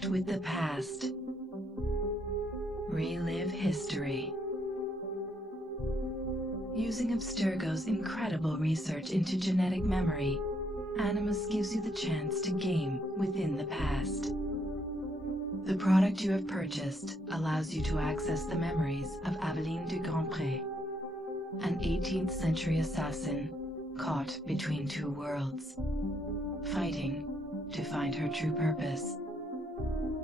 Connect with the past. Relive history. Using Abstergo's incredible research into genetic memory, Animus gives you the chance to game within the past. The product you have purchased allows you to access the memories of Aveline de Grandpré, an 18th century assassin caught between two worlds, fighting to find her true purpose.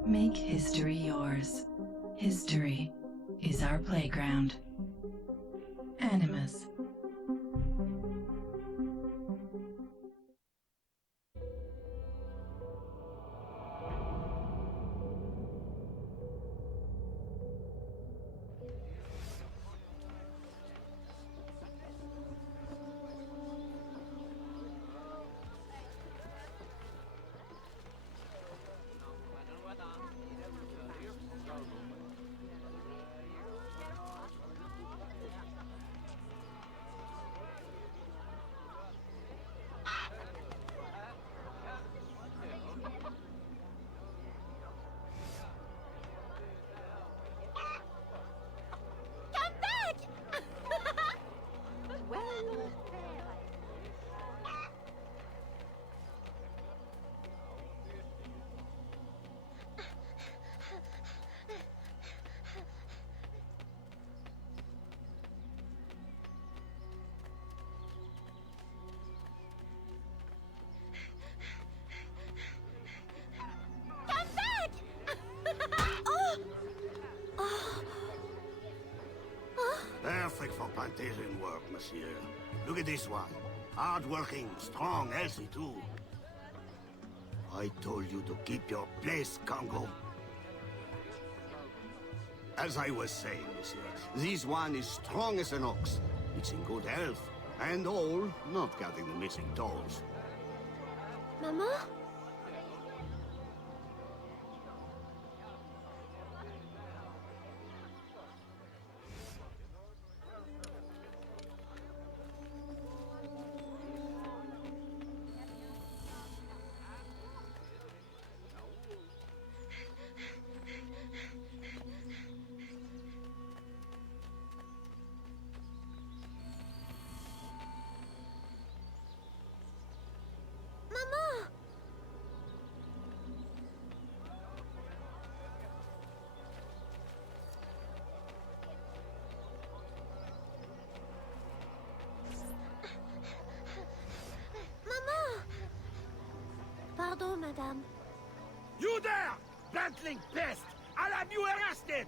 Make history yours. History is our playground. Animus. Perfect for plantation work, monsieur. Look at this one. Hard-working, strong, healthy too. I told you to keep your place, Congo. As I was saying, monsieur, this one is strong as an ox. It's in good health, and all, not counting the missing toes. Maman? Pardon, madame. You there! Bantling pest! I'll have you arrested!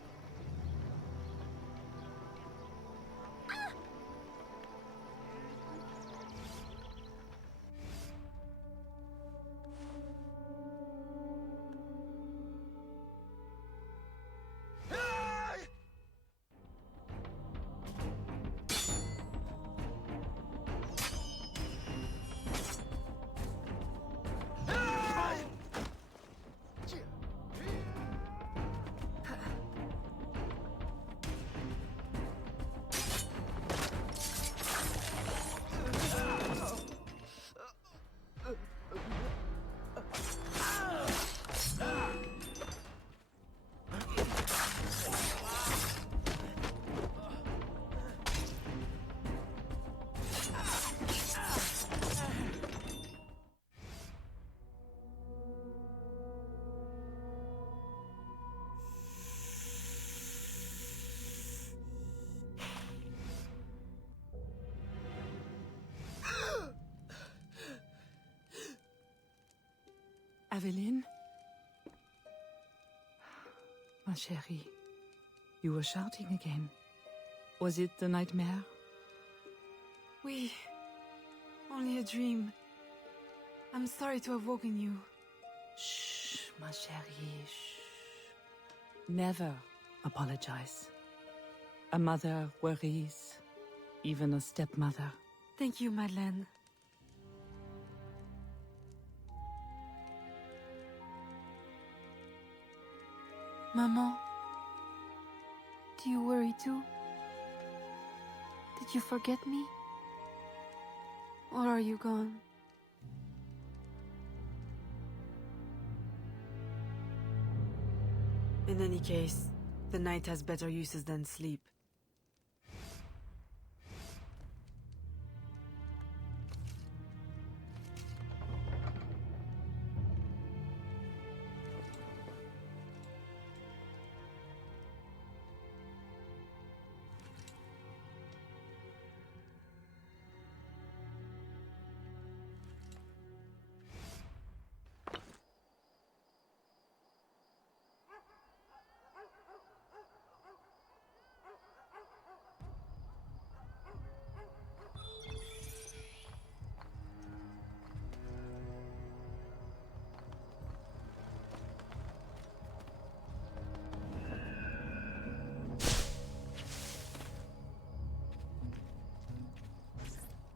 Aveline? Ma chérie, you were shouting again. Was it the nightmare? Oui. Only a dream. I'm sorry to have woken you. Shh, ma chérie, shh. Never apologize. A mother worries, even a stepmother. Thank you, Madeleine. Maman, do you worry too? Did you forget me? Or are you gone? In any case, the night has better uses than sleep.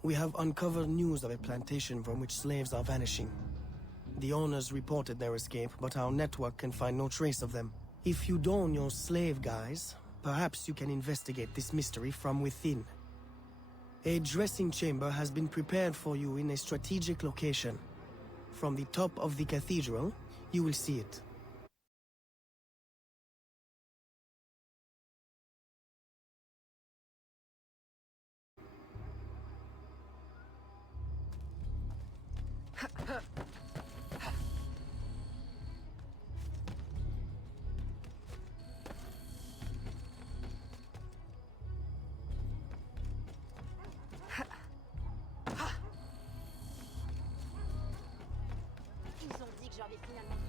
We have uncovered news of a plantation from which slaves are vanishing. The owners reported their escape, but our network can find no trace of them. If you don your slave guise, perhaps you can investigate this mystery from within. A dressing chamber has been prepared for you in a strategic location. From the top of the cathedral, you will see it. Ils ont dit que j'avais finalement...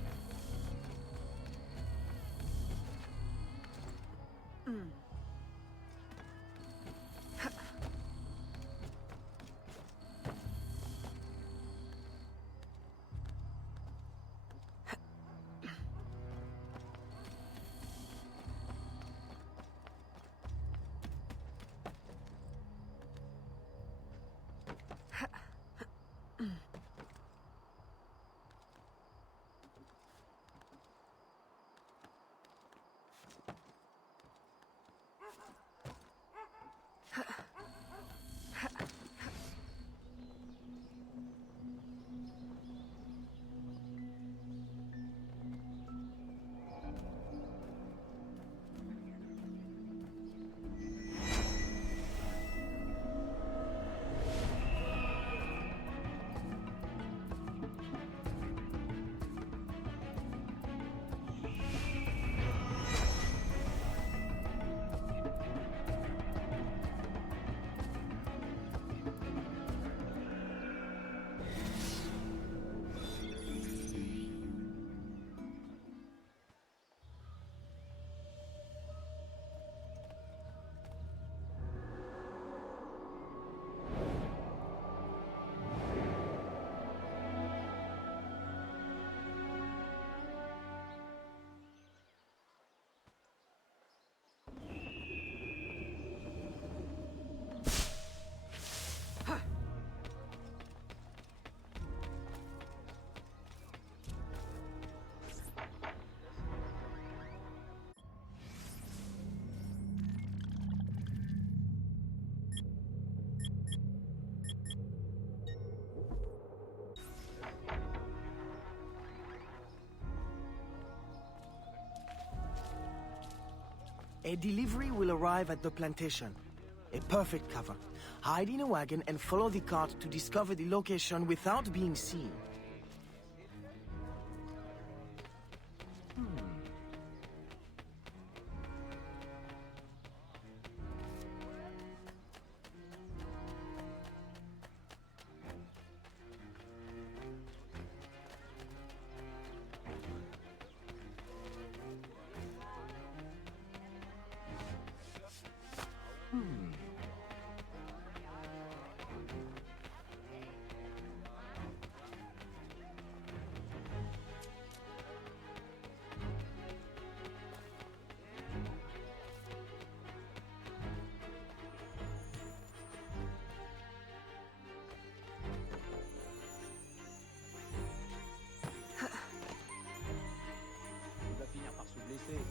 A delivery will arrive at the plantation. A perfect cover. Hide in a wagon and follow the cart to discover the location without being seen. Il va finir par se blesser.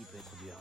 qui peut être dur.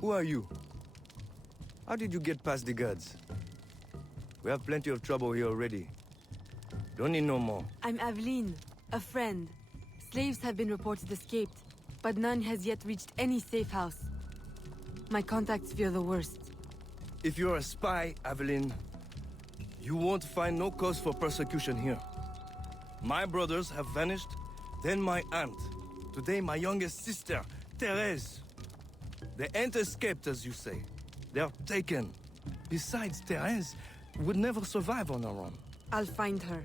Who are you? How did you get past the guards? We have plenty of trouble here already. Don't need no more. I'm Aveline, a friend. Slaves have been reported escaped, but none has yet reached any safe house. My contacts fear the worst. If you're a spy, Aveline, you won't find no cause for persecution here. My brothers have vanished, then my aunt. Today my youngest sister, Therese. They ain't escaped, as you say. They're taken. Besides, Therese would never survive on her own. I'll find her.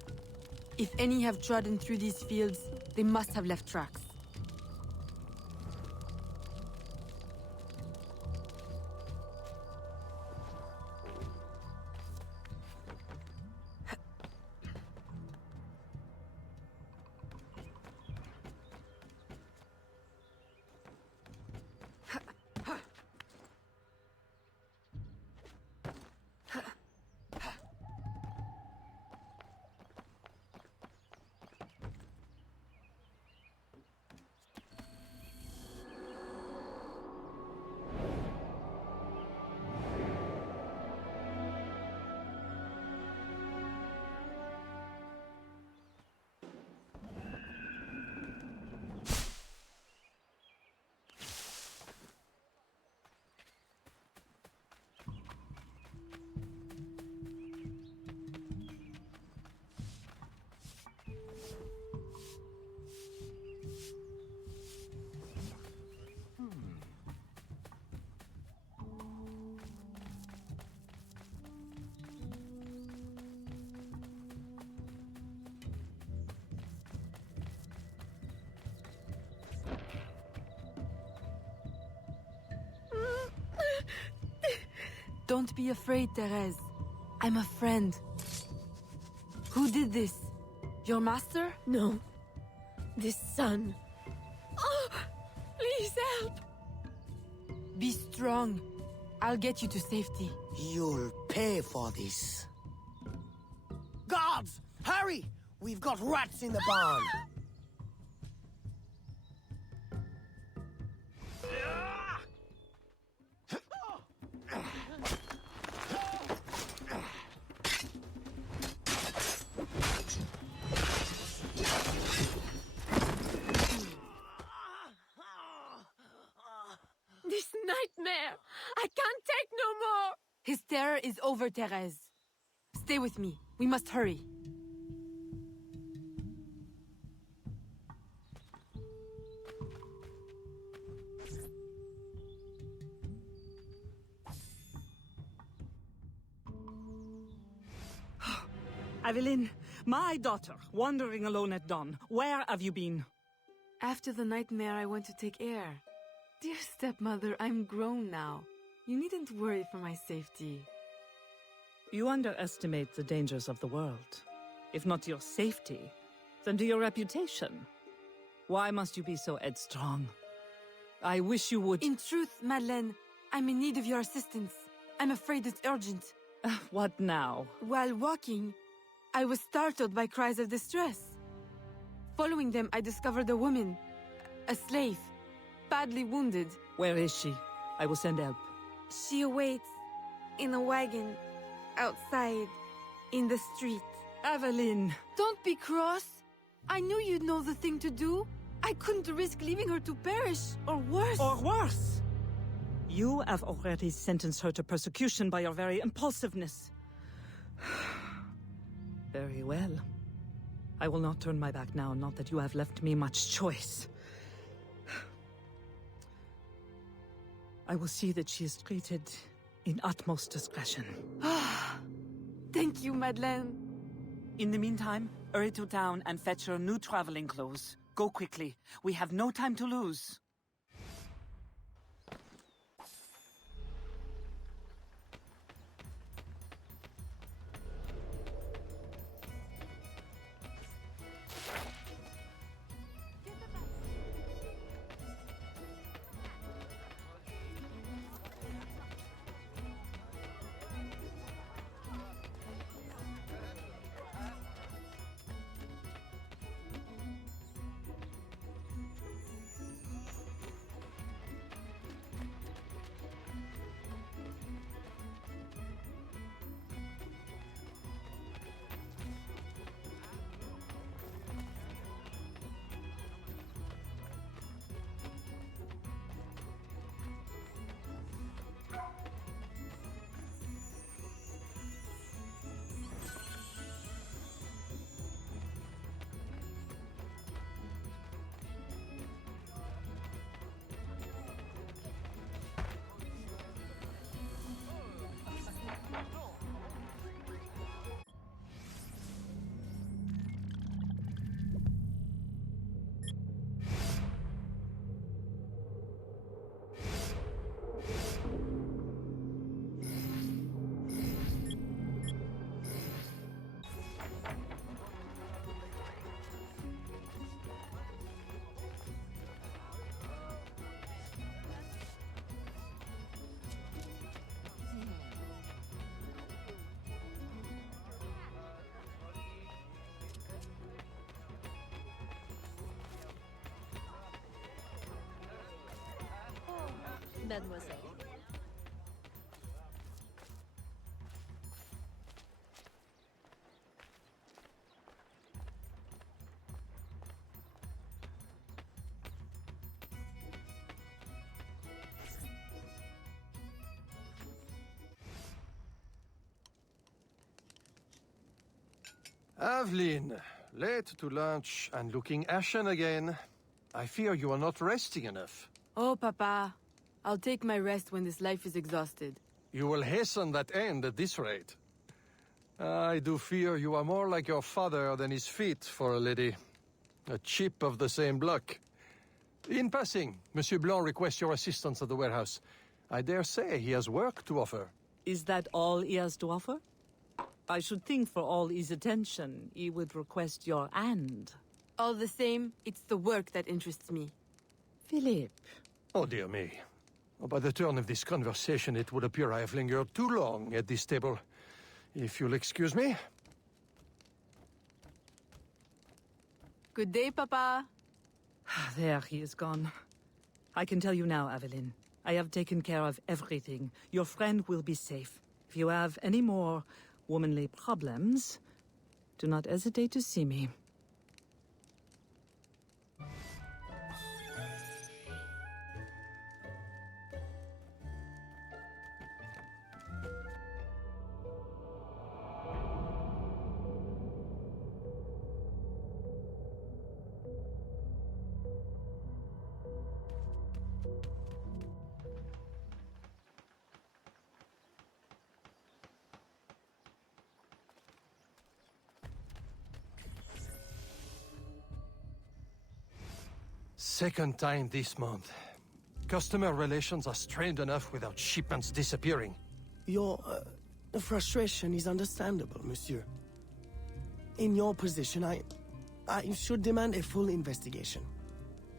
If any have trodden through these fields, they must have left tracks. Don't be afraid, Therese. I'm a friend. Who did this? Your master? No. This son. Oh, please help. Be strong. I'll get you to safety. You'll pay for this. Guards! Hurry! We've got rats in the barn! This nightmare! I can't take no more! His terror is over, Therese. Stay with me. We must hurry. Aveline, my daughter, wandering alone at dawn. Where have you been? After the nightmare, I went to take air. Dear stepmother, I'm grown now. You needn't worry for my safety. You underestimate the dangers of the world. If not to your safety, then to your reputation. Why must you be so headstrong? I wish you would— In truth, Madeleine, I'm in need of your assistance. I'm afraid it's urgent. What now? While walking, I was startled by cries of distress. Following them, I discovered a woman, a slave. badly wounded. Where is she? I will send help. She awaits in a wagon outside in the street. Evelyn! Don't be cross. I knew you'd know the thing to do. I couldn't risk leaving her to perish, or worse. Or worse! You have already sentenced her to persecution by your very impulsiveness. Very well. I will not turn my back now, not that you have left me much choice. I will see that she is treated in utmost discretion. Thank you, Madeleine. In the meantime, hurry to town and fetch her new traveling clothes. Go quickly. We have no time to lose. Mademoiselle. Aveline, late to lunch and looking ashen again. I fear you are not resting enough. Oh, Papa. I'll take my rest when this life is exhausted. You will hasten that end at this rate. I do fear you are more like your father than is fit for a lady. A chip of the same block. In passing, Monsieur Blanc requests your assistance at the warehouse. I dare say he has work to offer. Is that all he has to offer? I should think for all his attention, he would request your hand. All the same, it's the work that interests me. Philippe. Oh, dear me. By the turn of this conversation, it would appear I have lingered too long at this table. If you'll excuse me. Good day, Papa. There, he is gone. I can tell you now, Aveline. I have taken care of everything. Your friend will be safe. If you have any more womanly problems, do not hesitate to see me. Second time this month. Customer relations are strained enough without shipments disappearing. Your frustration is understandable, monsieur. In your position, I should demand a full investigation.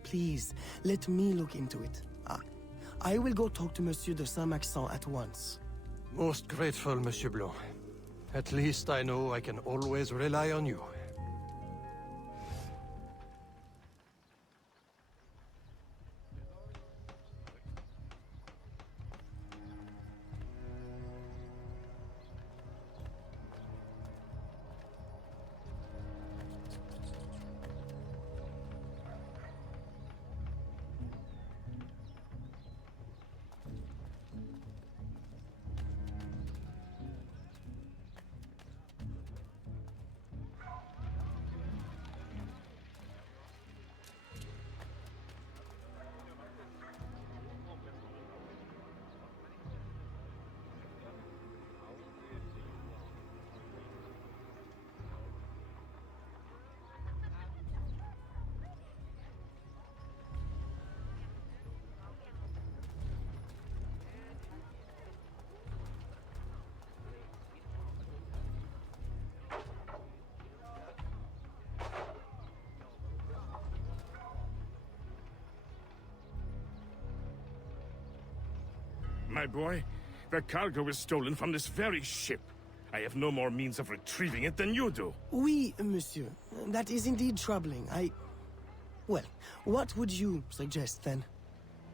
Please, let me look into it. I will go talk to Monsieur de Saint-Maxent at once. Most grateful, Monsieur Blanc. At least I know I can always rely on you. my boy. The cargo was stolen from this very ship. I have no more means of retrieving it than you do. Oui, monsieur. That is indeed troubling. Well, what would you suggest, then?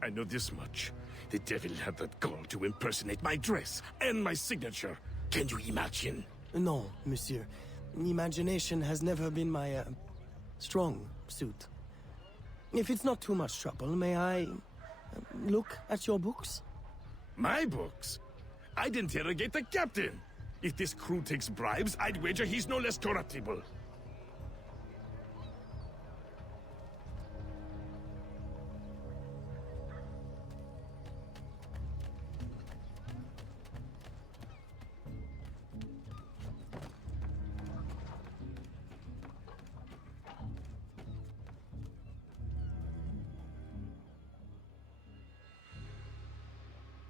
I know this much. The devil had that gall to impersonate my dress and my signature. Can you imagine? No, monsieur. Imagination has never been my, strong suit. If it's not too much trouble, may I look at your books? My books? I'd interrogate the captain. If this crew takes bribes, I'd wager he's no less corruptible.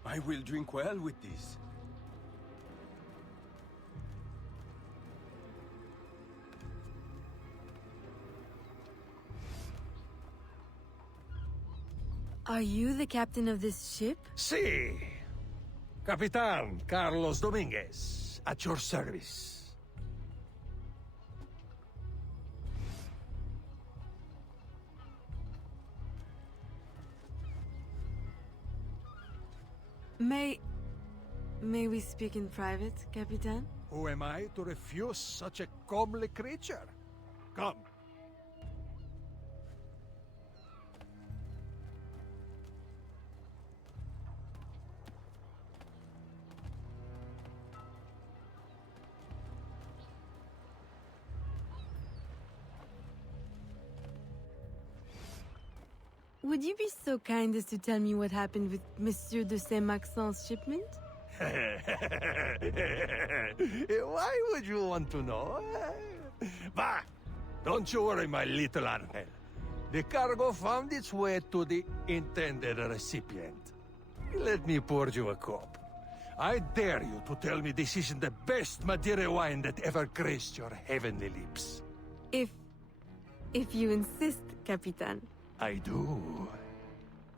I will drink well with this. Are you the captain of this ship? Si. Capitan Carlos Dominguez, at your service. May we speak in private, Capitan? Who am I to refuse such a comely creature? Come. Would you be so kind as to tell me what happened with Monsieur de Saint-Maxent's shipment? Why would you want to know? Bah! Don't you worry, my little angel. The cargo found its way to the intended recipient. Let me pour you a cup. I dare you to tell me this isn't the best Madeira wine that ever graced your heavenly lips. If you insist, Capitan. I do.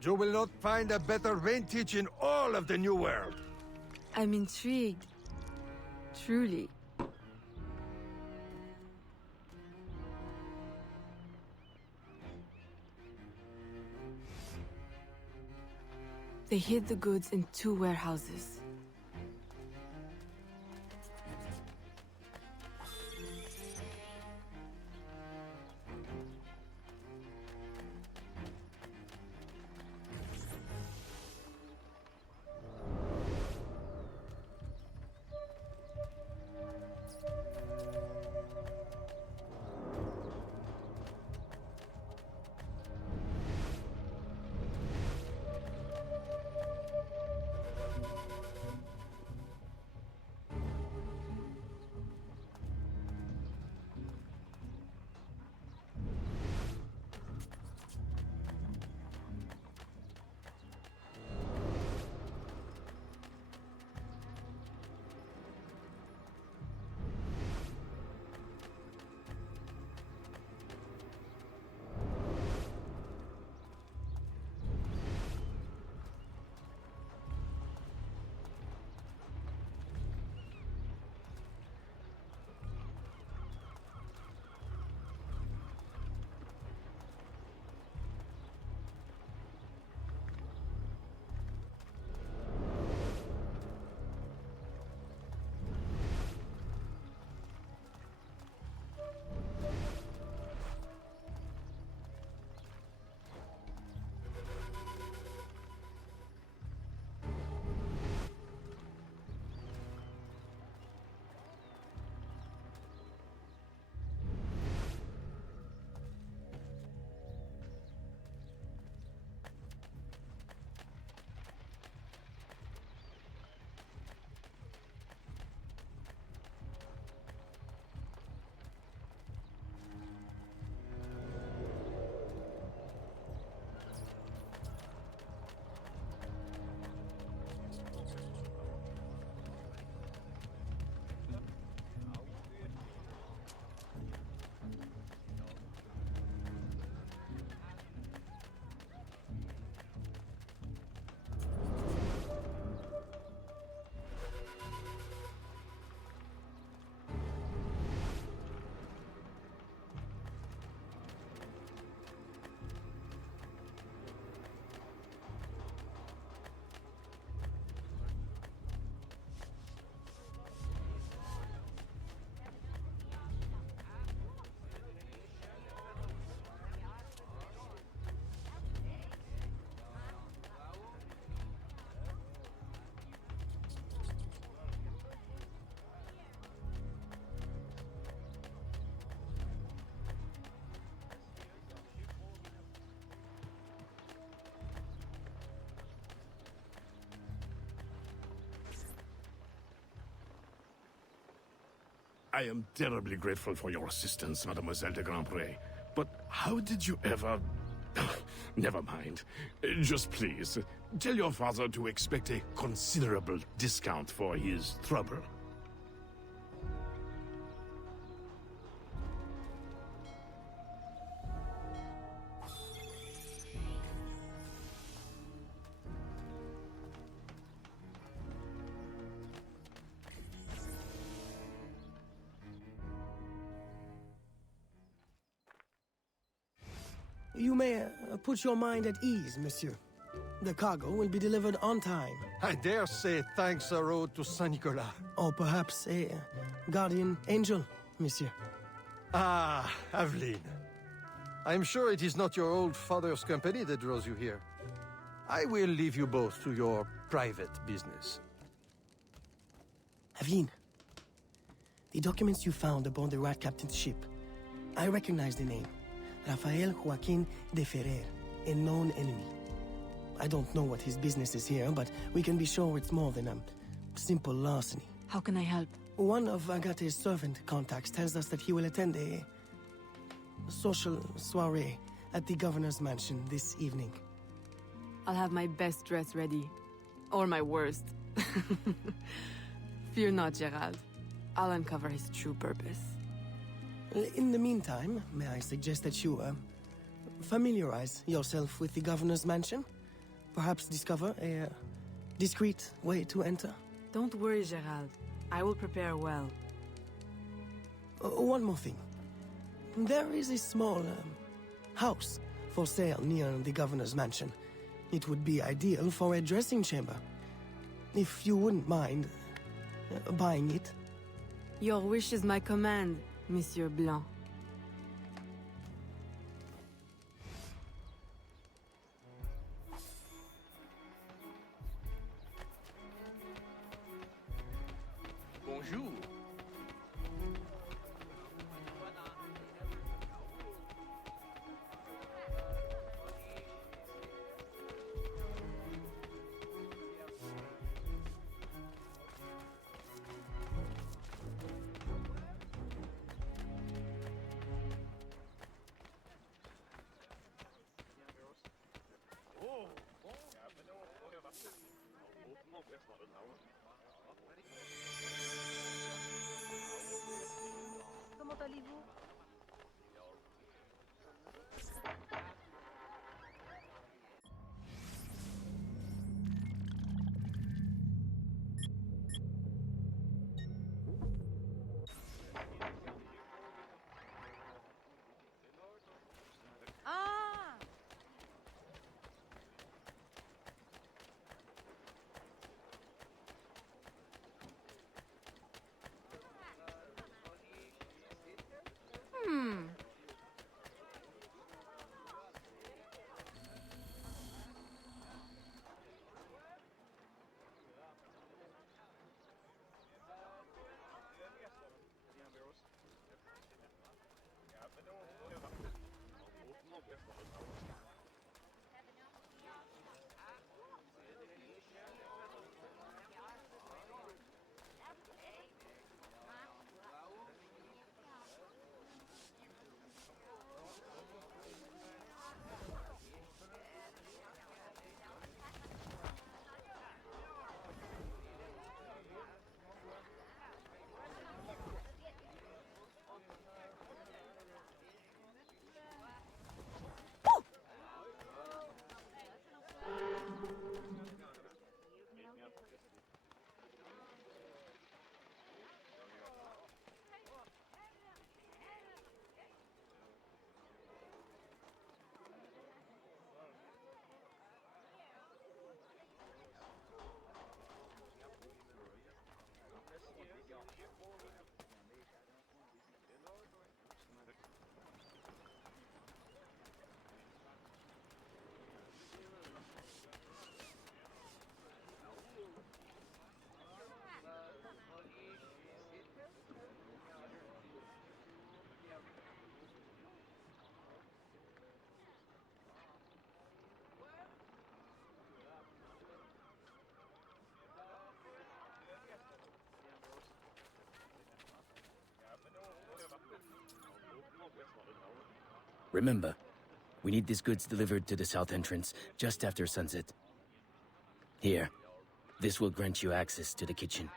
You will not find a better vintage in all of the New World. I'm intrigued. Truly. They hid the goods in 2 warehouses. I am terribly grateful for your assistance, Mademoiselle de Grandpré. But how did you ever... Never mind. Just please, tell your father to expect a considerable discount for his trouble. You may put your mind at ease, monsieur. The cargo will be delivered on time. I dare say thanks are owed to Saint Nicolas. Or perhaps a guardian angel, monsieur. Ah, Aveline. I'm sure it is not your old father's company that draws you here. I will leave you both to your private business. Aveline, the documents you found aboard the Rat Captain's ship. I recognize the name. Rafael Joaquin de Ferrer, a known enemy. I don't know what his business is here, but we can be sure it's more than a simple larceny. How can I help? One of Agate's servant contacts tells us that he will attend a social soiree at the governor's mansion this evening. I'll have my best dress ready. Or my worst. Fear not, Gerald. I'll uncover his true purpose. In the meantime, may I suggest that you, familiarize yourself with the governor's mansion? Perhaps discover a discreet way to enter? Don't worry, Gerald. I will prepare well. One more thing. There is a small, house for sale near the governor's mansion. It would be ideal for a dressing chamber. If you wouldn't mind buying it. Your wish is my command, Monsieur Blanc. Bonjour. Comment allez-vous? Ah! Remember, we need these goods delivered to the south entrance just after sunset. Here, this will grant you access to the kitchen.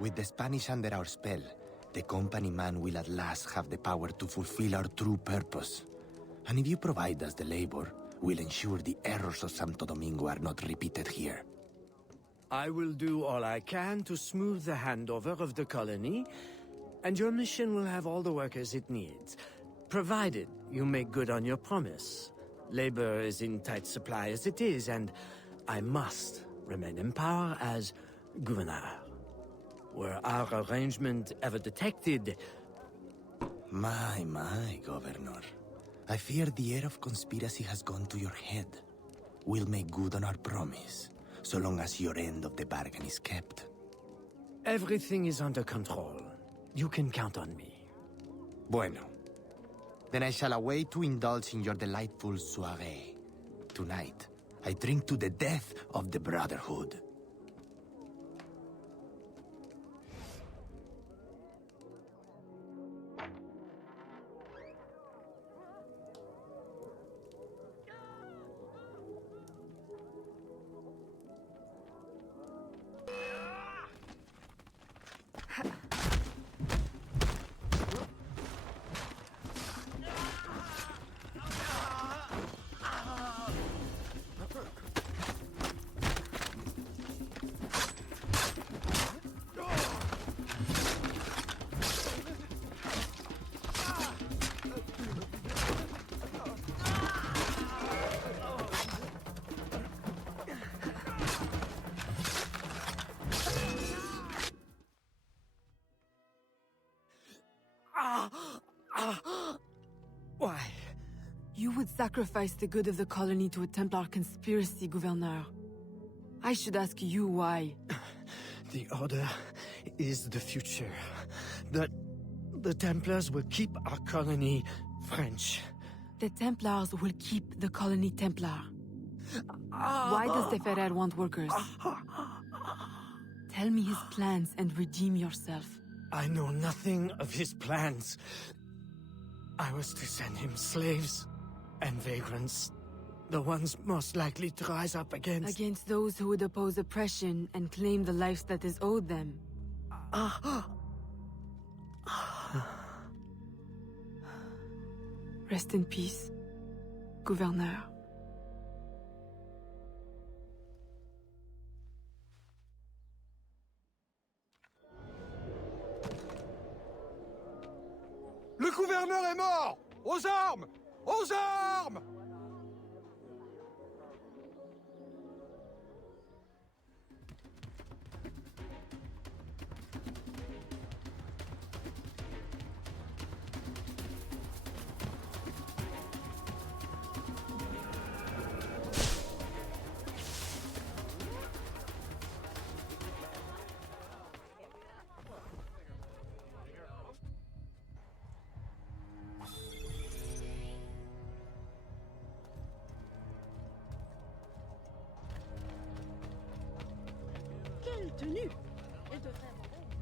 With the Spanish under our spell, the company man will at last have the power to fulfill our true purpose. And if you provide us the labor, we'll ensure the errors of Santo Domingo are not repeated here. I will do all I can to smooth the handover of the colony, and your mission will have all the workers it needs, provided you make good on your promise. Labor is in tight supply as it is, and I must remain in power as governor. Were our arrangement ever detected... My, Governor. I fear the air of conspiracy has gone to your head. We'll make good on our promise, so long as your end of the bargain is kept. Everything is under control. You can count on me. Bueno. Then I shall await to indulge in your delightful soirée. Tonight, I drink to the death of the Brotherhood. Why? You would sacrifice the good of the colony to a Templar conspiracy, Gouverneur. I should ask you why. The Order is the future. The Templars will keep our colony French. The Templars will keep the colony Templar. Why does the Ferrer want workers? Tell me his plans and redeem yourself. I know nothing of his plans. I was to send him slaves, And vagrants. The ones most likely to rise up against... Against those who would oppose oppression and claim the life that is owed them. Rest in peace, Gouverneur. Le gouverneur est mort! Aux armes! Aux armes! Quelle tenue! Elle devrait avoir honte.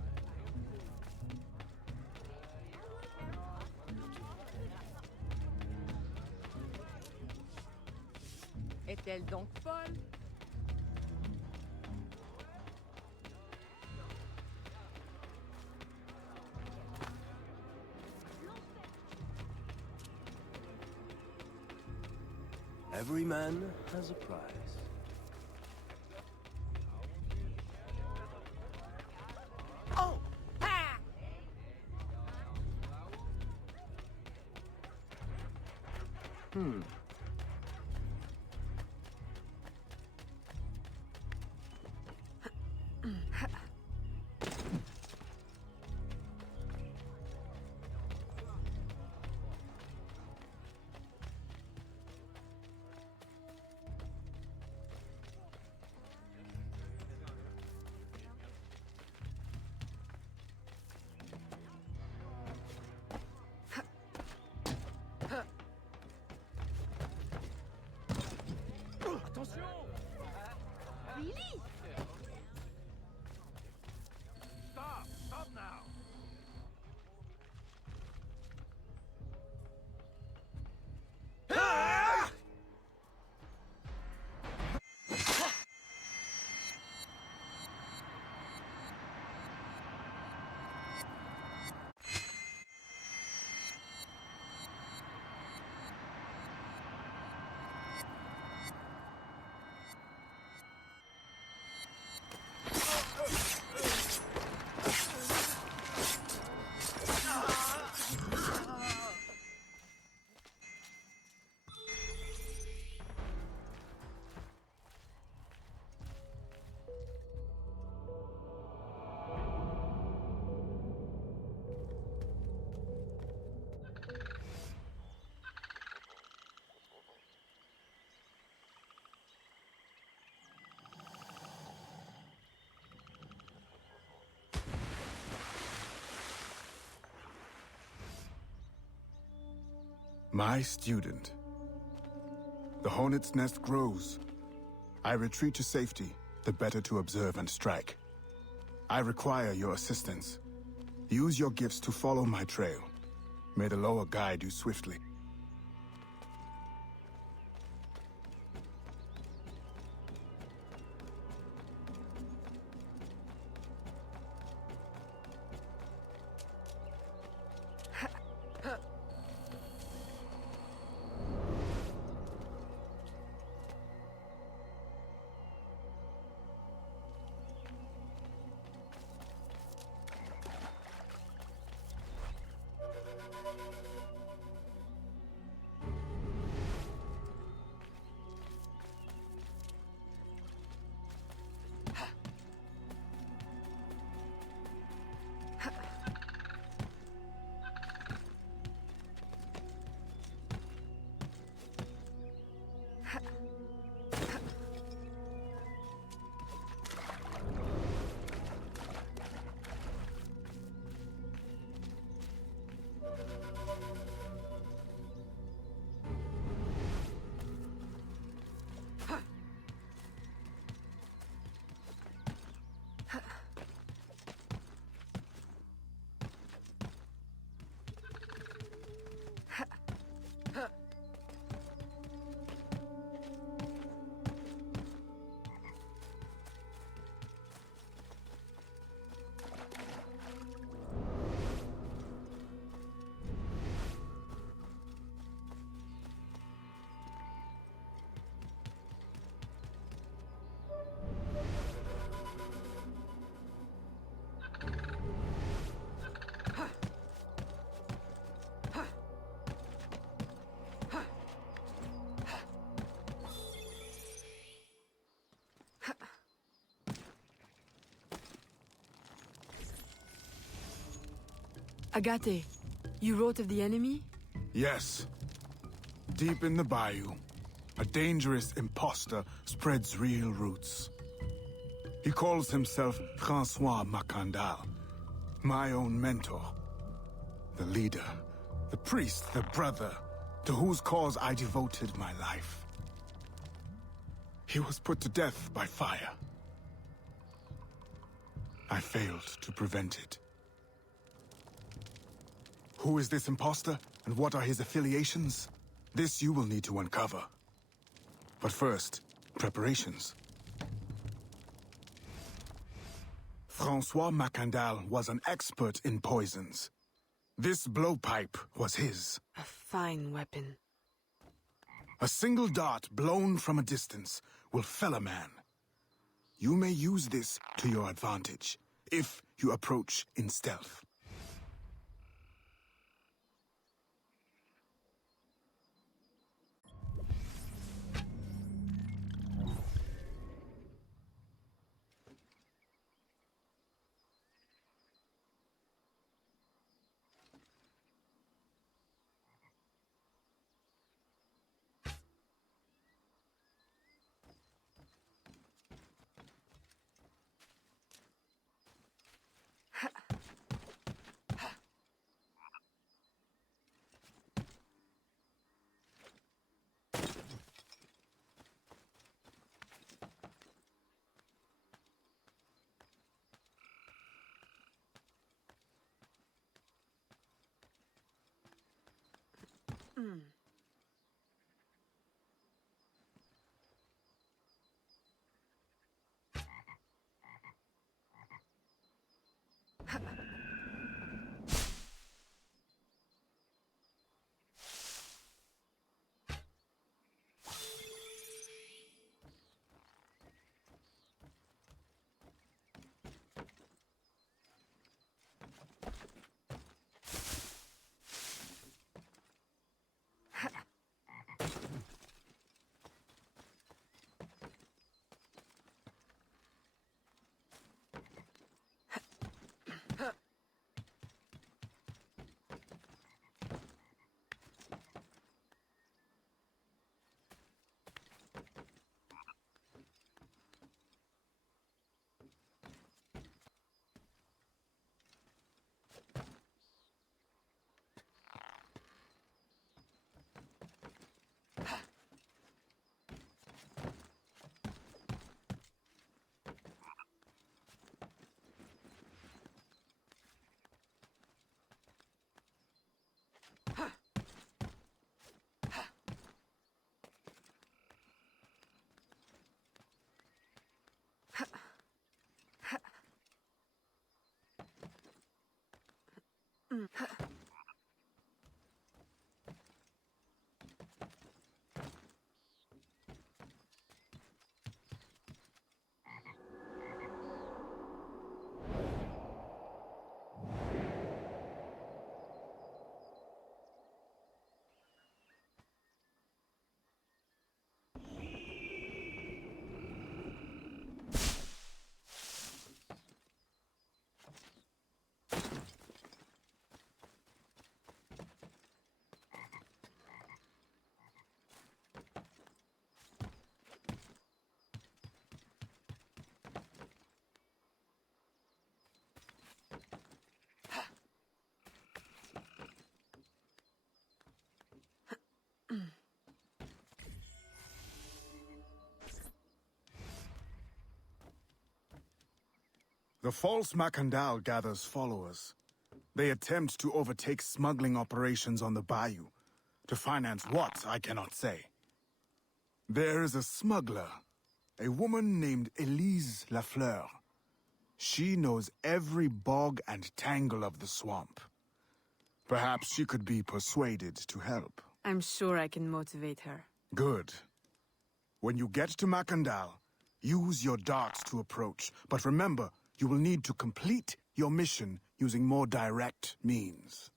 Est-elle donc folle? Every man has a price. Oh! Ah! Attention! Billy! Stop! Stop now! My student. The hornet's nest grows. I retreat to safety, the better to observe and strike. I require your assistance. Use your gifts to follow my trail. May the lower guide you swiftly. Agate, you wrote of the enemy? Yes. Deep in the bayou, a dangerous imposter spreads real roots. He calls himself Francois Macandal, my own mentor. The leader, the priest, the brother, to whose cause I devoted my life. He was put to death by fire. I failed to prevent it. Who is this imposter, and what are his affiliations? This you will need to uncover. But first, preparations. Francois Macandal was an expert in poisons. This blowpipe was his. A fine weapon. A single dart blown from a distance will fell a man. You may use this to your advantage, if you approach in stealth. The false Macandal gathers followers. They attempt to overtake smuggling operations on the bayou. To finance what, I cannot say. There is a smuggler, a woman named Elise Lafleur. She knows every bog and tangle of the swamp. Perhaps she could be persuaded to help. I'm sure I can motivate her. Good. When you get to Macandal, use your darts to approach. But remember, you will need to complete your mission using more direct means.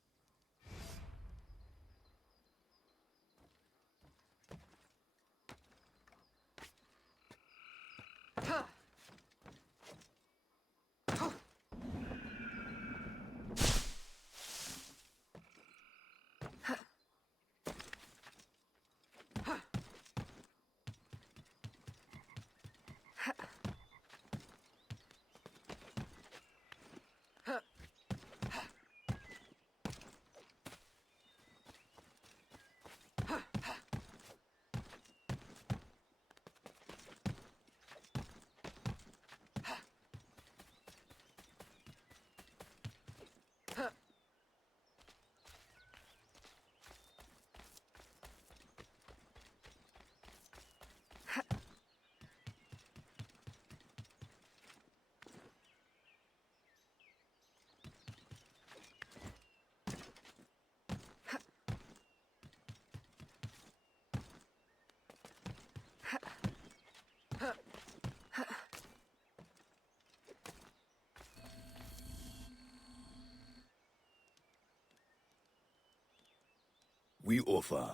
offer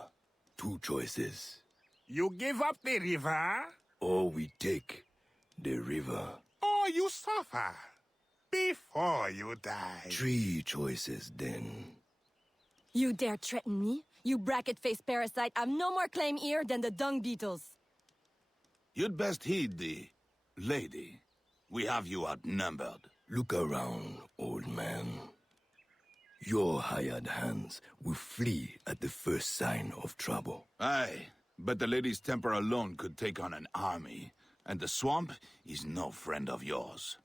two choices. You give up the river, Or we take the river. or you suffer before you die. Three choices, then. You dare threaten me? You bracket-faced parasite, I've no more claim here than the dung beetles. You'd best heed the lady. We have you outnumbered. Look around, old man. Your hired hands will flee at the first sign of trouble. Aye, but the lady's temper alone could take on an army, and the swamp is no friend of yours.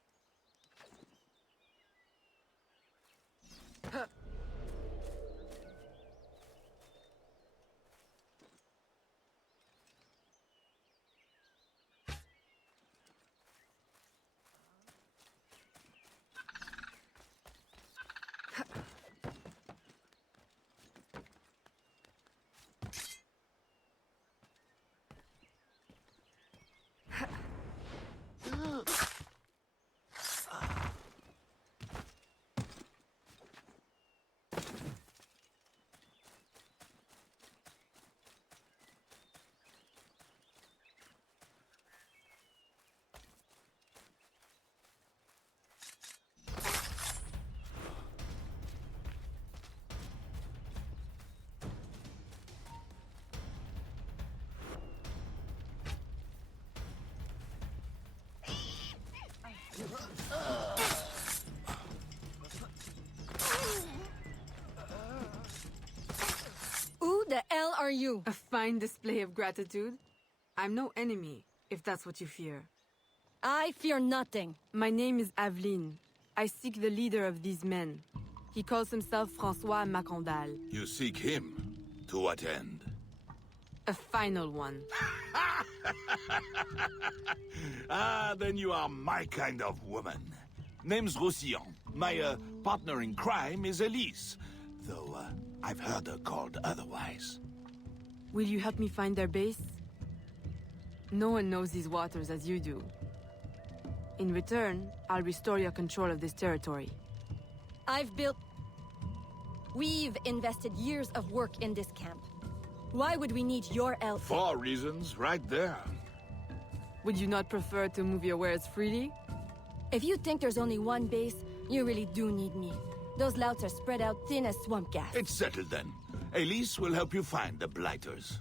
Who the hell are you? A fine display of gratitude. I'm no enemy, if that's what you fear. I fear nothing. My name is Aveline. I seek the leader of these men. He calls himself François Macondal. You seek him? To what end? A final one. Ah, then you are my kind of woman. Name's Roussillon. My partner in crime is Elise, though I've heard her called otherwise. Will you help me find their base? No one knows these waters as you do. In return, I'll restore your control of this territory. We've invested years of work in this camp. Why would we need your help? 4 reasons, right there. Would you not prefer to move your wares freely? If you think there's only one base, you really do need me. Those louts are spread out thin as swamp gas. It's settled then. Elise will help you find the blighters.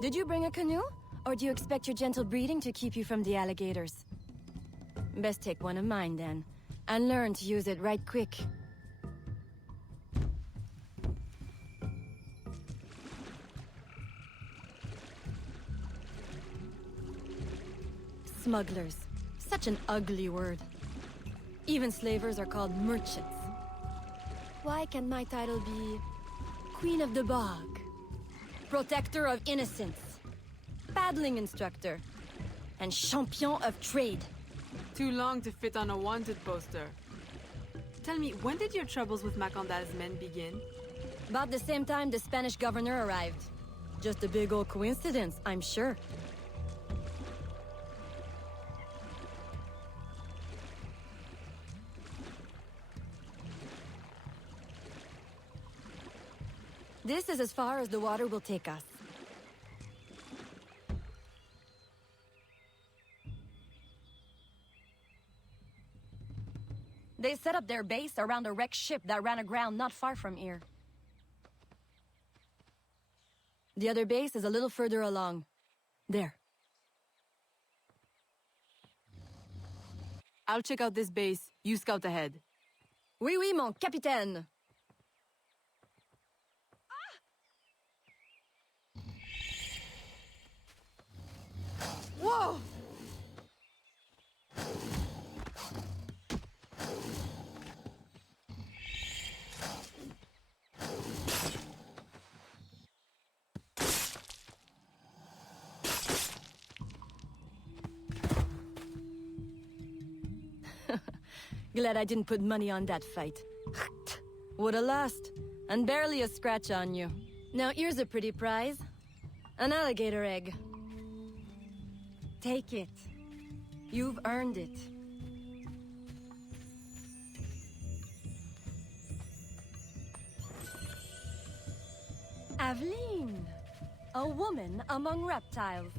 Did you bring a canoe? Or do you expect your gentle breeding to keep you from the alligators? Best take one of mine then, and learn to use it right quick. Smugglers. Such an ugly word. Even slavers are called merchants. Why can't my title be Queen of the Bog, Protector of Innocence, Paddling Instructor, and Champion of Trade? Too long to fit on a wanted poster. Tell me, when did your troubles with Macandal's men begin? About the same time the Spanish governor arrived. Just a big old coincidence, I'm sure. This is as far as the water will take us. They set up their base around a wrecked ship that ran aground not far from here. The other base is a little further along. There. I'll check out this base. You scout ahead. Oui, oui, mon capitaine. Whoa! Glad I didn't put money on that fight. Woulda lost, and barely a scratch on you. Now here's a pretty prize. An alligator egg. Take it. You've earned it. Aveline! A woman among reptiles.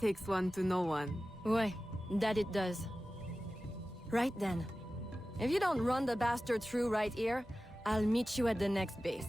Takes one to know one. Ouais, that it does. Right then. If you don't run the bastard through right here, I'll meet you at the next base.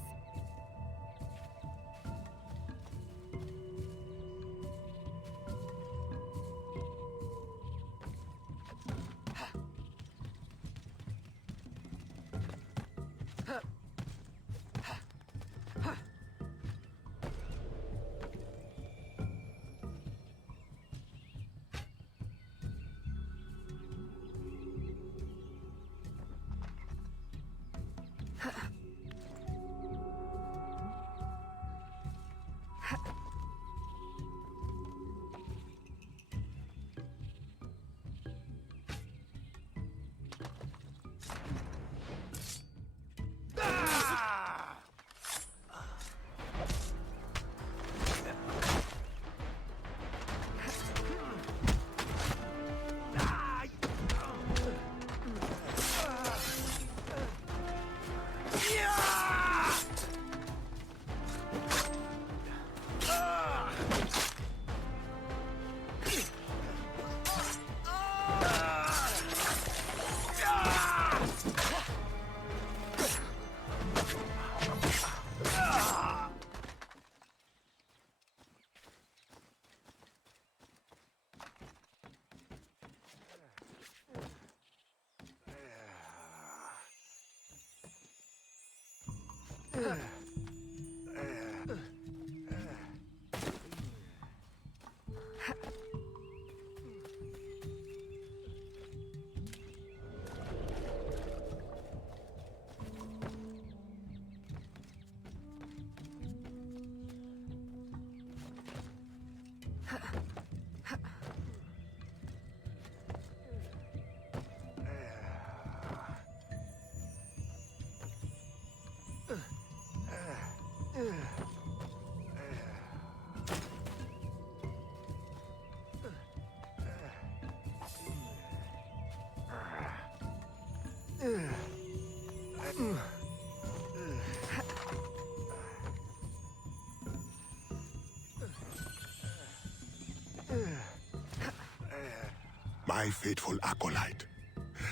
My faithful acolyte,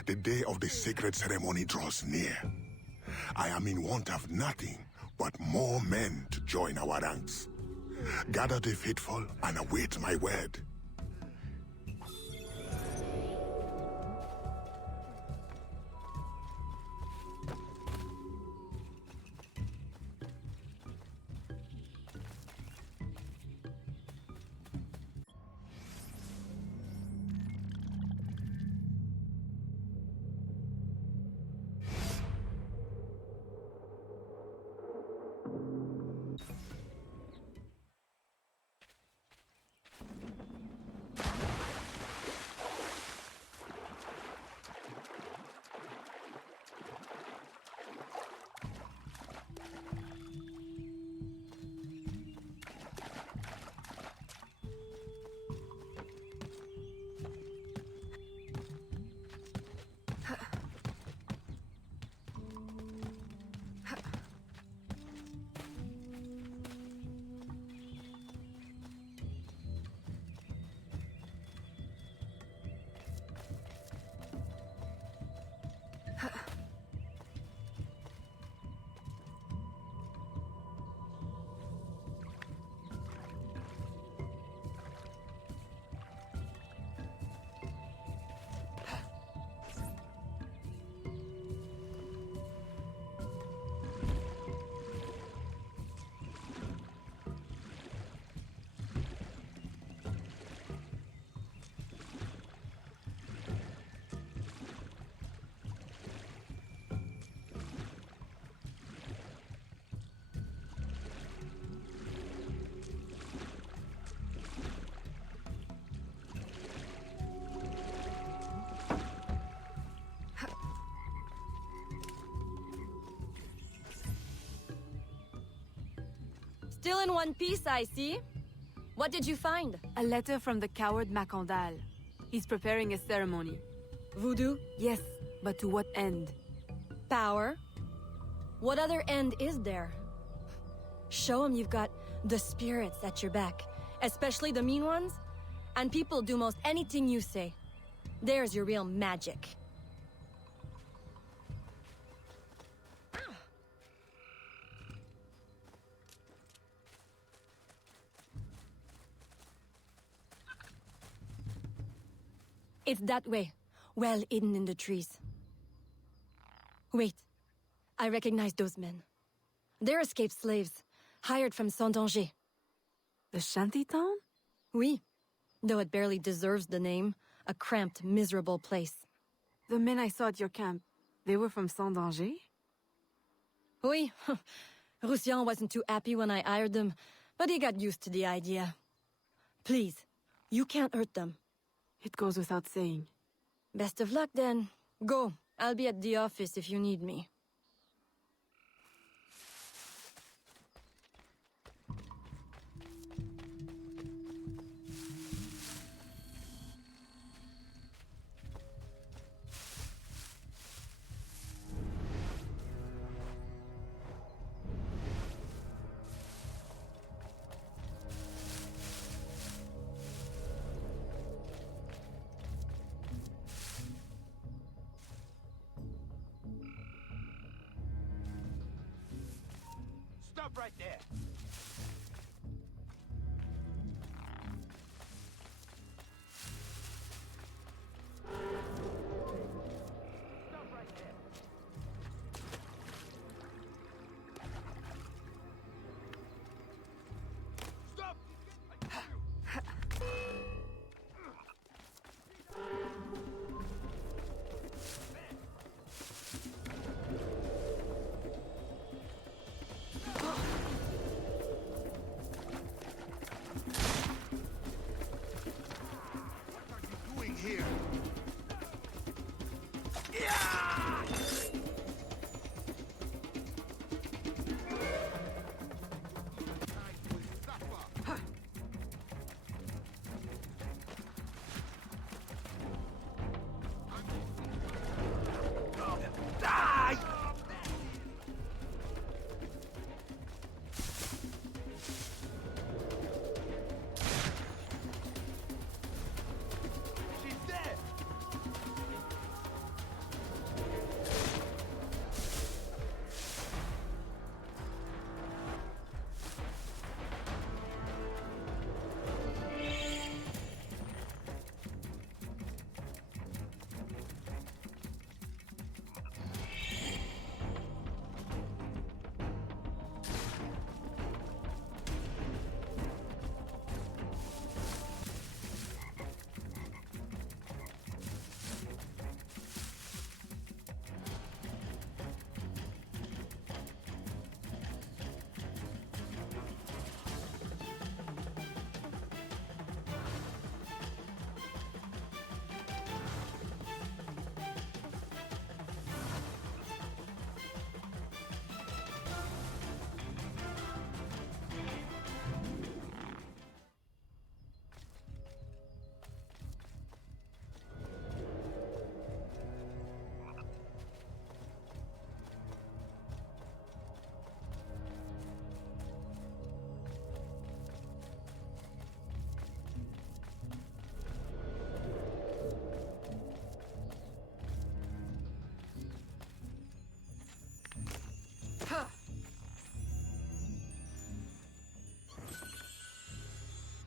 the day of the sacred ceremony draws near. I am in want of nothing but more men to join our ranks. Gather the faithful and await my word. Still in one piece, I see. What did you find? A letter from the coward Macandal. He's preparing a ceremony. Voodoo? Yes, but to what end? Power? What other end is there? Show him you've got the spirits at your back, especially the mean ones, and people do most anything you say. There's your real magic. It's that way, well hidden in the trees. Wait, I recognize those men. They're escaped slaves, hired from Saint-Danger. The shantytown? Oui, though it barely deserves the name. A cramped, miserable place. The men I saw at your camp, they were from Saint-Danger? Oui, Roussillon wasn't too happy when I hired them, but he got used to the idea. Please, you can't hurt them. It goes without saying. Best of luck, then. Go. I'll be at the office if you need me. Stop right there! Stop right there! Stop!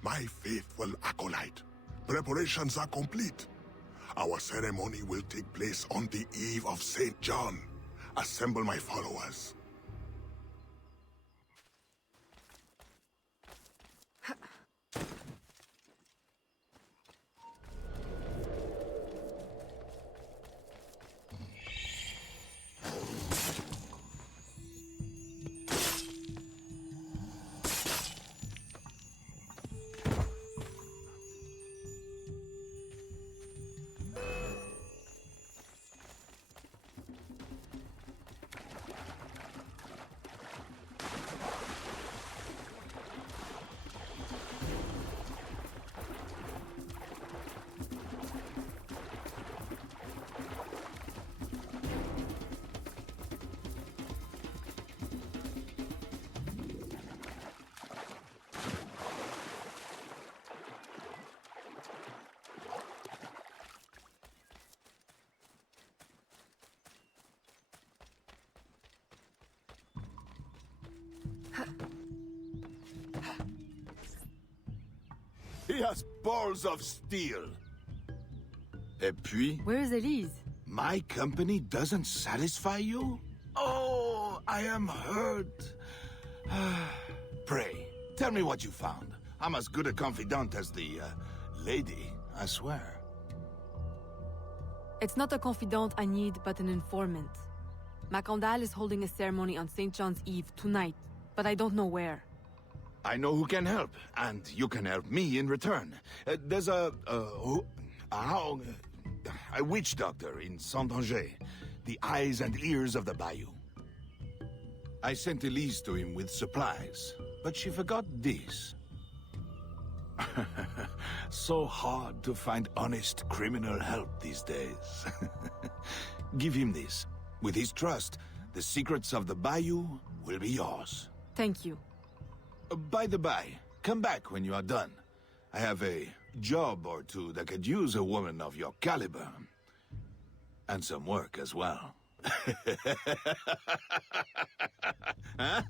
My faithful acolyte, preparations are complete. Our ceremony will take place on the eve of St. John. Assemble my followers. He has balls of steel. Et puis? Where is Elise? My company doesn't satisfy you? Oh, I am hurt. Pray, tell me what you found. I'm as good a confidant as the, lady, I swear. It's not a confidant I need, but an informant. Macandal is holding a ceremony on St. John's Eve tonight, but I don't know where. I know who can help, and you can help me in return. There's a witch doctor in Saint-Anger, the eyes and ears of the bayou. I sent Elise to him with supplies, but she forgot this. So hard to find honest criminal help these days. Give him this. With his trust, the secrets of the bayou will be yours. Thank you. By the by, come back when you are done. I have a job or two that could use a woman of your caliber. And some work as well. Huh?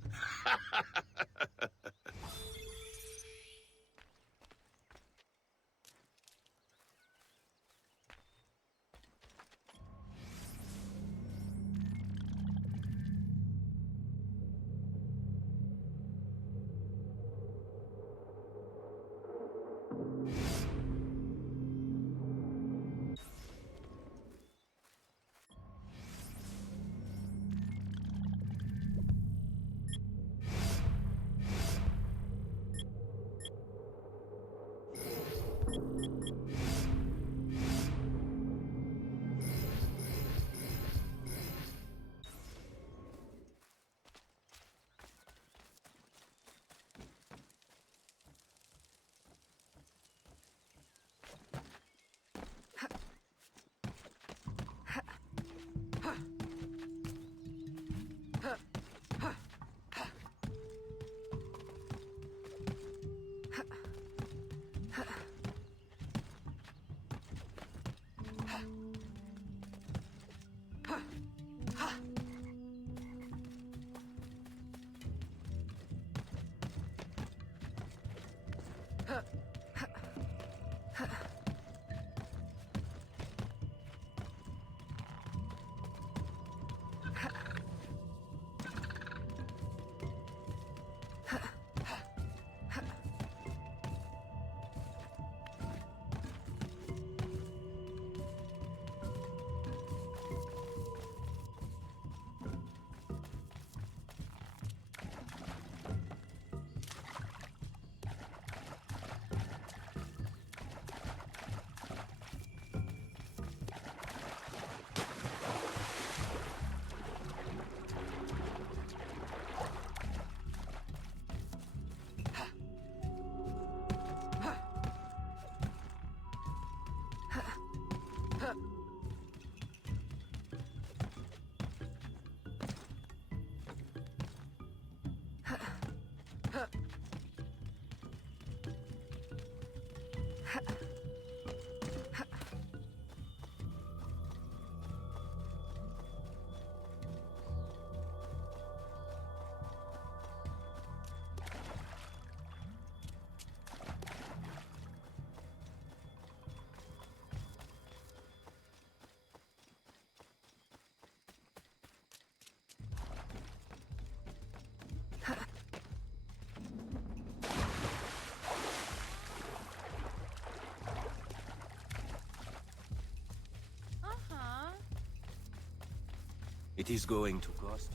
It is going to cost.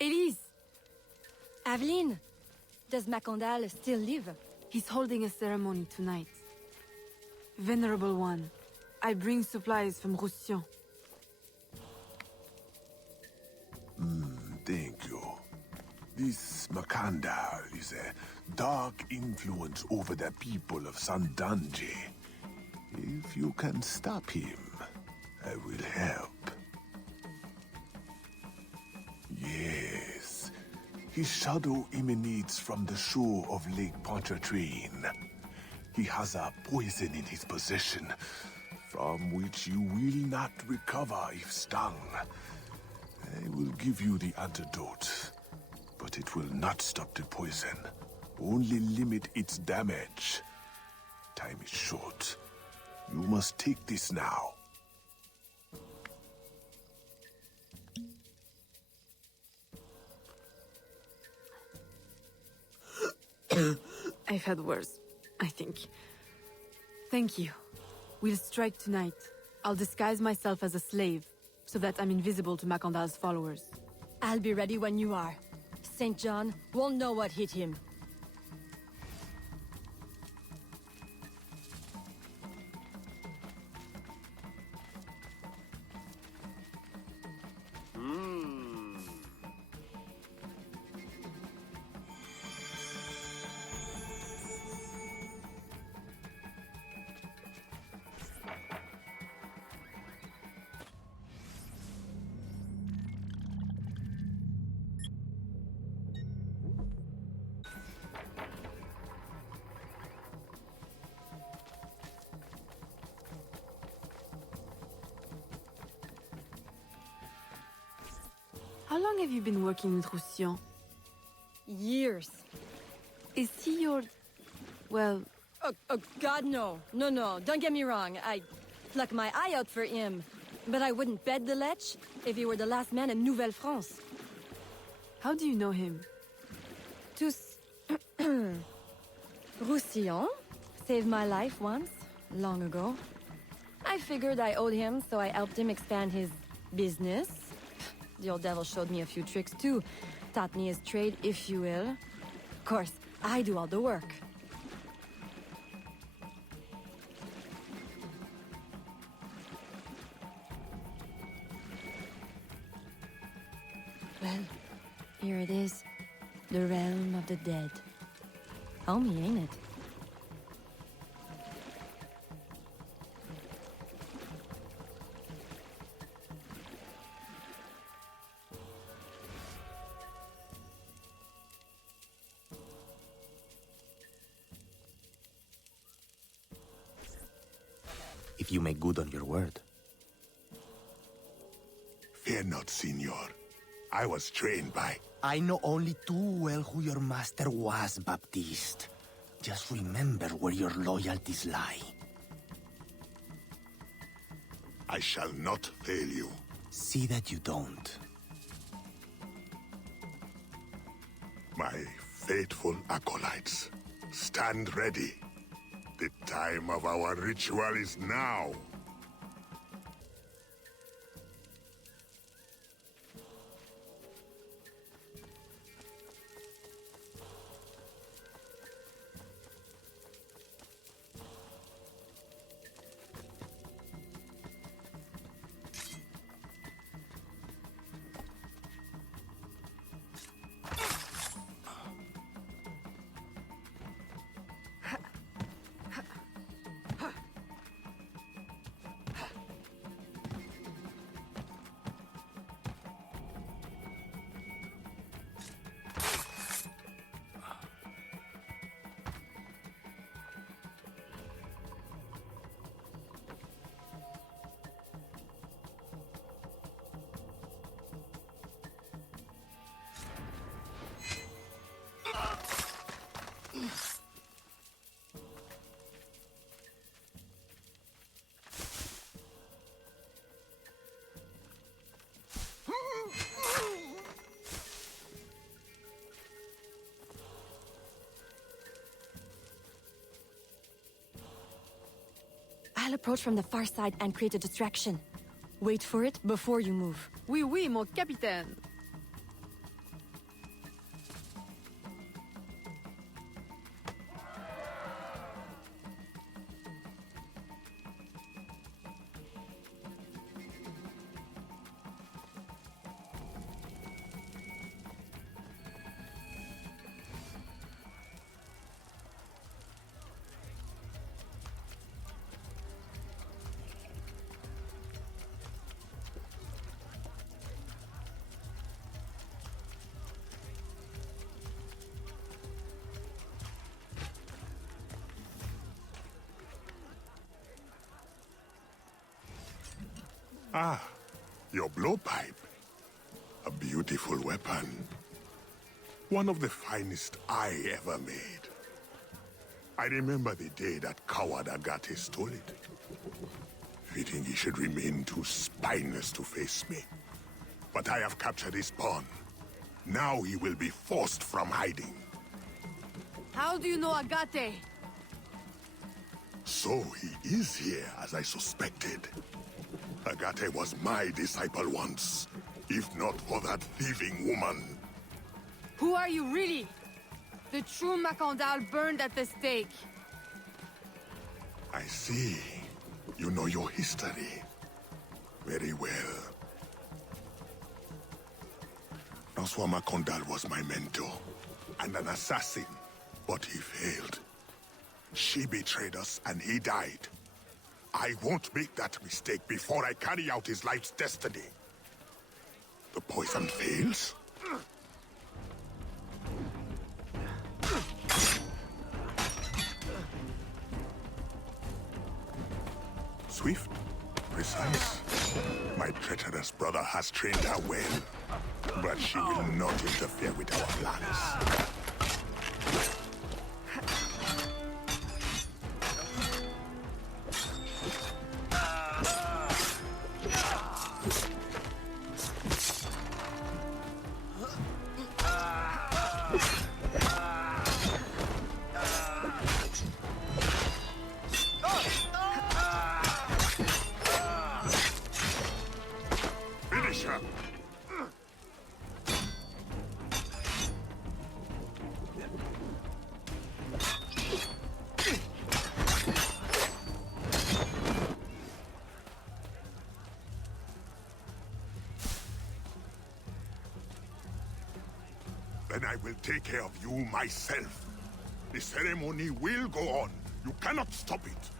Elise! Aveline! Does Macondal still live? He's holding a ceremony tonight. Venerable One, I bring supplies from Roussillon. Thank you. This Makanda is a dark influence over the people of Sandanji. If you can stop him, I will help. Yes. His shadow emanates from the shore of Lake Pontchartrain. He has a poison in his possession, from which you will not recover if stung. I will give you the antidote, but it will not stop the poison, only limit its damage. Time is short. You must take this now. I've had worse, I think. Thank you. We'll strike tonight. I'll disguise myself as a slave, so that I'm invisible to Macondal's followers. I'll be ready when you are. St. John won't know what hit him. How long have you been working with Roussillon? Years. Is he your... well... Oh, God, no. No, don't get me wrong. I'd pluck my eye out for him. But I wouldn't bet the lech if he were the last man in Nouvelle-France. How do you know him? Tous... Roussillon saved my life once, long ago. I figured I owed him, so I helped him expand his business. The old devil showed me a few tricks too. Taught me his trade, if you will. Of course, I do all the work. Well, here it is. The realm of the dead. Homey, ain't it? If you make good on your word. Fear not, Signor. I was trained by... I know only too well who your master was, Baptiste. Just remember where your loyalties lie. I shall not fail you. See that you don't. My faithful acolytes, stand ready. The time of our ritual is now. I'll approach from the far side and create a distraction. Wait for it before you move. Oui, oui, mon capitaine. Ah, your blowpipe. A beautiful weapon. One of the finest I ever made. I remember the day that coward Agate stole it. Fitting he should remain too spineless to face me. But I have captured his pawn. Now he will be forced from hiding. How do you know Agate? So he is here, as I suspected. Agate was my disciple once, if not for that thieving woman. Who are you really? The true Macandal burned at the stake. I see. You know your history. Very well. François Macandal was my mentor, and an assassin, but he failed. She betrayed us, and he died. I won't make that mistake before I carry out his life's destiny. The poison fails? Swift, precise. My treacherous brother has trained her well, but she will not interfere with our plans. Finish her! Then I will take care of you myself. The ceremony will go on. You cannot stop it.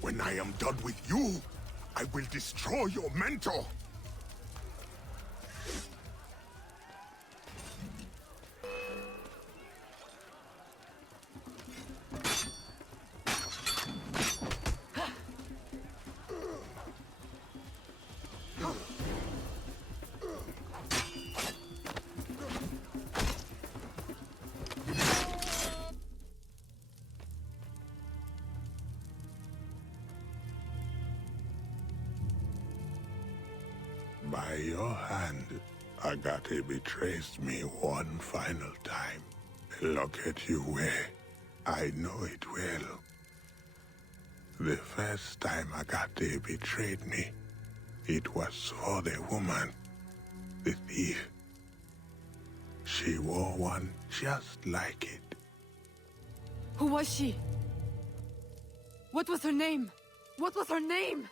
When I am done with you, I will destroy your mentor. By your hand, Agate betrays me one final time. Look at you where I know it well. The first time Agate betrayed me, it was for the woman, the thief. She wore one just like it. Who was she? What was her name? What was her name?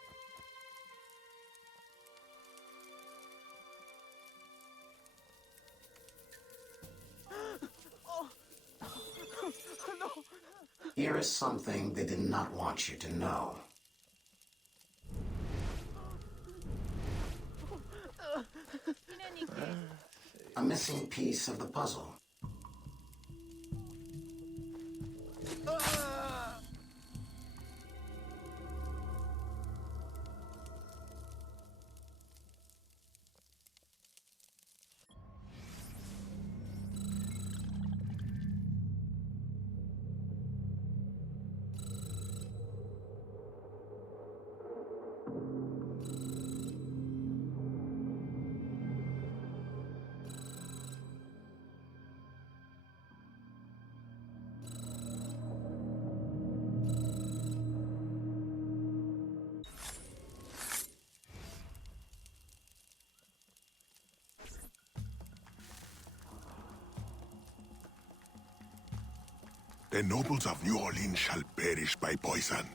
Here is something they did not want you to know. A missing piece of the puzzle. The nobles of New Orleans shall perish by poison,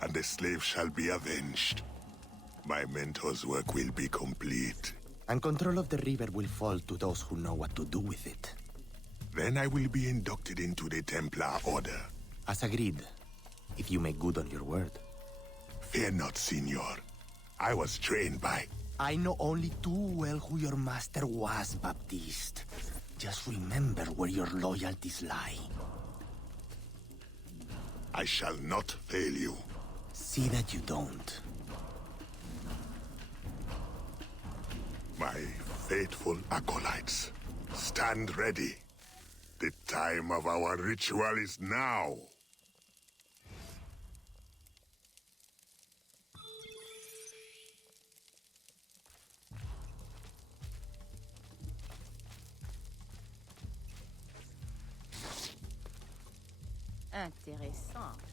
and the slaves shall be avenged. My mentor's work will be complete. And control of the river will fall to those who know what to do with it. Then I will be inducted into the Templar Order. As agreed, if you make good on your word. Fear not, Signor. I was trained by... I know only too well who your master was, Baptiste. Just remember where your loyalties lie. I shall not fail you. See that you don't. My faithful acolytes, stand ready. The time of our ritual is now. Intéressant.